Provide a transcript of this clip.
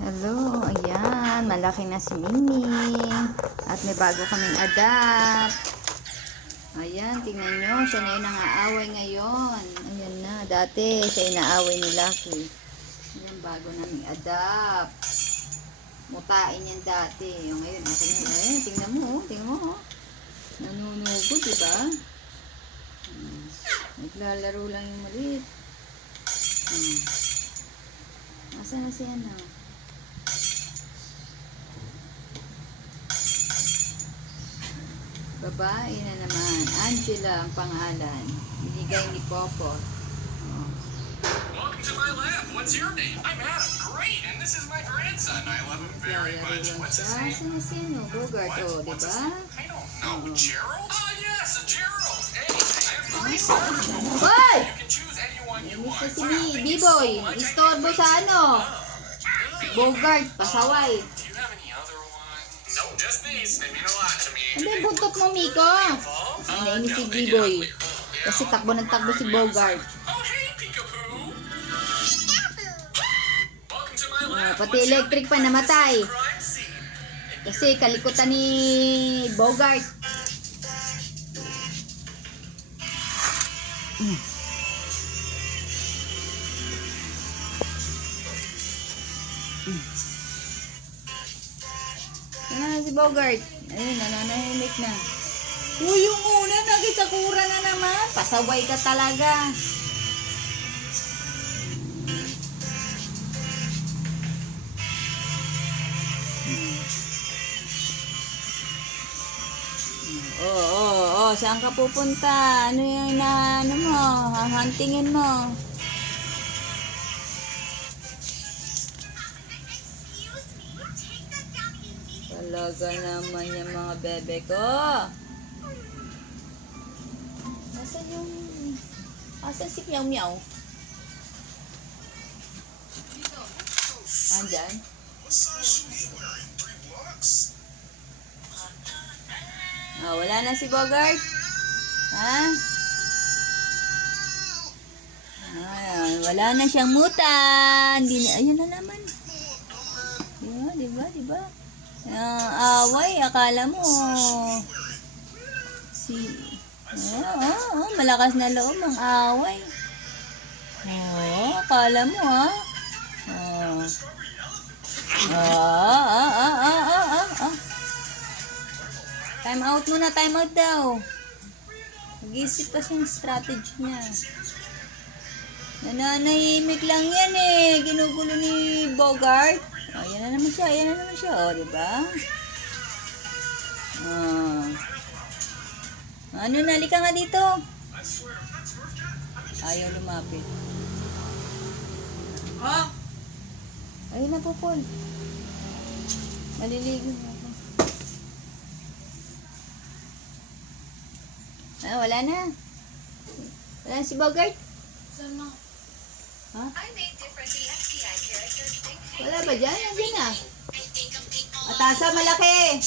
Hello, ayan, malaki na si Mingming at may bago kaming adapt. Ayan, tingnan nyo, siya na yung nangaaway ngayon. Ayan na, dati siya yung naaway ni Lucky. Ayan, bago naming adapt. Mutain yan dati. Yung ngayon, ayan, tingnan mo, nanunugo, diba? Naglalaro lang yung maliit. Nasaan na siya na? Babae na naman. Angela ang pangalan. Binigay ni Popo. Welcome to my lab. What's your name? I'm Adam. Great. And this is my grandson. I love him very much. What's his name? Saan na siya, no? Bogart, o, What's his diba? name? I don't know. Gerald? Oh, yes, Gerald. Hey, I have three sons. Hoy! You can choose anyone you Inis want. na si B-Boy. Istorbo sa ano? Bogart, pasaway. Do you have any other one? No, just these. They mean a lot to me. Ano yung buntot mo, Miko? Ay, nainis si B-Boy. Kasi takbo ng takbo si Bogart. Oh, hey, Peekaboo. Welcome to my lab. Pati electric pa namatay. Kasi kalikutan ni Bogart. Si Bogart. Ayun, nananahimik na. Uy, yung una, nagitsakura na naman. Pasaway ka talaga. Oo, saan ka pupunta? Ano yung inaano mo? Hahantingin mo? Talaga naman yung mga bebe ko. Asan si Meow Meow? Andyan? Wala na si Bogart? Ha? Ayan, wala na siyang mutan. Ayun na naman. Diba? Away, akala mo. Malakas na loob ng away. Akala mo, ha? Time out muna, time out daw. Mag-isip kasi yung strategy niya. Nananahimik lang yan eh. Ginugulo ni Bogart. Yan na naman siya. Diba? Ano, nalika nga dito. Ayaw lumapit. Ayun na po, Paul. Maliligo na ako. Wala na. Wala na si Bogart. Ha? Wala ba dyan? Nandiyan na. Atasa, malaki.